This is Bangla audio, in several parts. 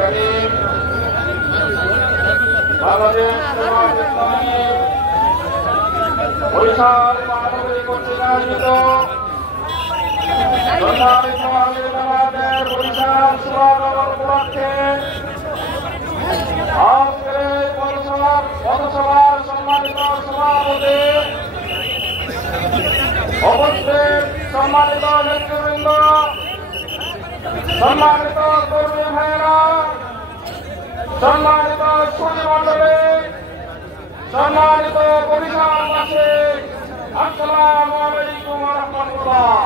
करीम বাংলাদেশ জামায়াত ইসলামী বরিশাল মহানগরী কর্তৃক আয়োজিত সম্মানিত আমির জামায়াতের বরিশাল সভার উপলক্ষে আজকের পথসভার সম্মানিত সভাপতি উপস্থিত সম্মানিত নেতৃবৃন্দ, সম্মানিত কর্মী ভাইয়েরা, সম্মানিত সুধীমণ্ডলী, সম্মানিত বরিশালবাসী, আসসালামু আলাইকুম ওয়া রাহমাতুল্লাহ।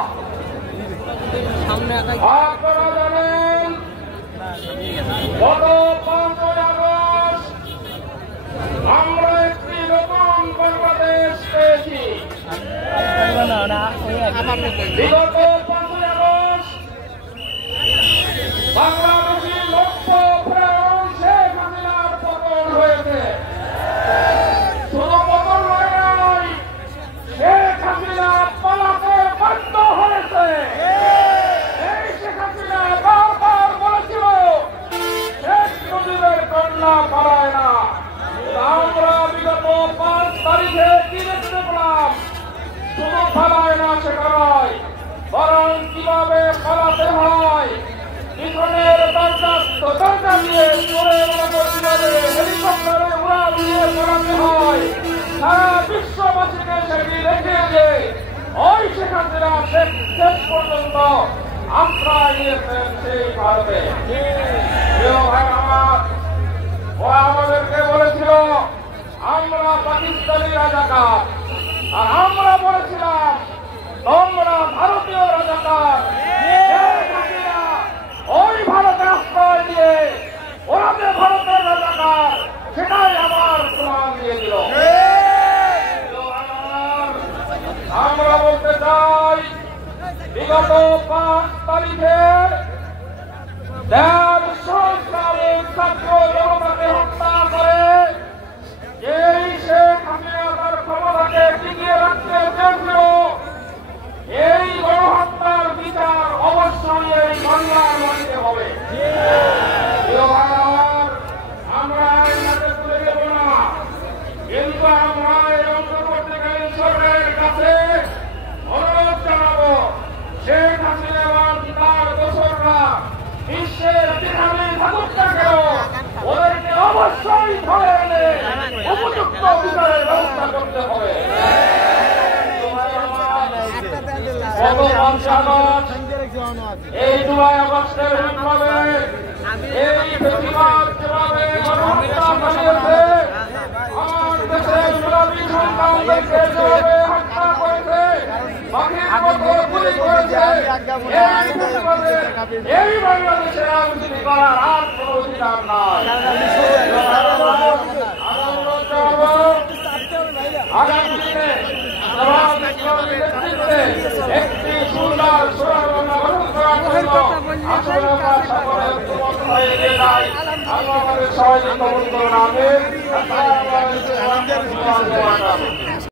আপনারা জানেন গত 5ই আগস্ট আমরা একটি নতুন বাংলাদেশ পেয়েছি। বিগত 5ই আগস্ট বাংলাদেশি লক্ষ্য ফেরাউন শেখ হাসিনার পতন হয়েছে। শুধু পতন হয় নাই, শেখ হাসিনা পালাতে বাধ্য হয়েছে। এই শেখ হাসিনা বারবার বলেছিল শেখ মুজিবের কন্যা পালায় না। আমরা বিগত 5 তারিখে কি দেখতে পেলাম? শুধু পালায় না সেটা নয়, বরং কিভাবে পালাতে হয়, পিছনের দরজা দিয়ে হেলিকপ্টারে উড়া দিয়ে পালাতে হয়। সারা বিশ্ববাসীকে সেটি রেখে যে ওই শেখ হাসিনা শেষ পর্যন্ত আশ্রয় নিয়েছেন সেই ভারতে। ও আমাদেরকে বলেছিল আমরা পাকিস্তানি রাজাকার, আর আমরা বলেছিলাম তোমরা ভারতীয় রাজাকার। ওই ভারতে আশ্রয় দিয়ে ওরা যে ভারতের রাজাকার সেটাই আমার প্রমাণ দিয়ে দিল। আমরা বলতে চাই বিগত 5 তারিখে 150 শ্রমিক ছাত্র জনতাকে হত্যা করে এই শেখ হাসিনা তার ক্ষমতাকে টিকিয়ে রাখতে চেয়েছিল। এই গণহত্যার বিচার অবশ্যই এই বাংলার মাটিতে হবে। আমরা তুলে দেব না, কিন্তু আমরা এই অন্তর্বর্তীকালীন সরকারের কাছে অনুরোধ জানাবো শেখ হাসিনা এবং তার দোসররা বিশ্বের যেখানে থাকুক না কেন ওদেরকে অবশ্যই ধরে এনে উপযুক্ত বিচারের ব্যবস্থা করতে হবে। এই 2 আগস্টের বিপ্লবে এই বেশিরভাগ যেভাবে গণহত্যা চালিয়েছে, আমার দেশের গোলামী সন্তানদেরকে যেভাবে হত্যা করেছে, বাকির মতো গুলি করেছে, এই বাংলাদেশের রাজনীতি করার আর কোন অধিকার নাই। আগামী দিনে একটি সুন্দর সুরাবনা গঠন করার জন্য আসলে আমরা সকলে ঐক্যবদ্ধ হয়ে এগিয়ে যাই। আল্লাহ আমাদের সবাইকে কবুল করুন। আমিন। আসসালামু আলাইকুম ওয়া রাহমাতুল্লাহি ওয়া বারাকাতুহু।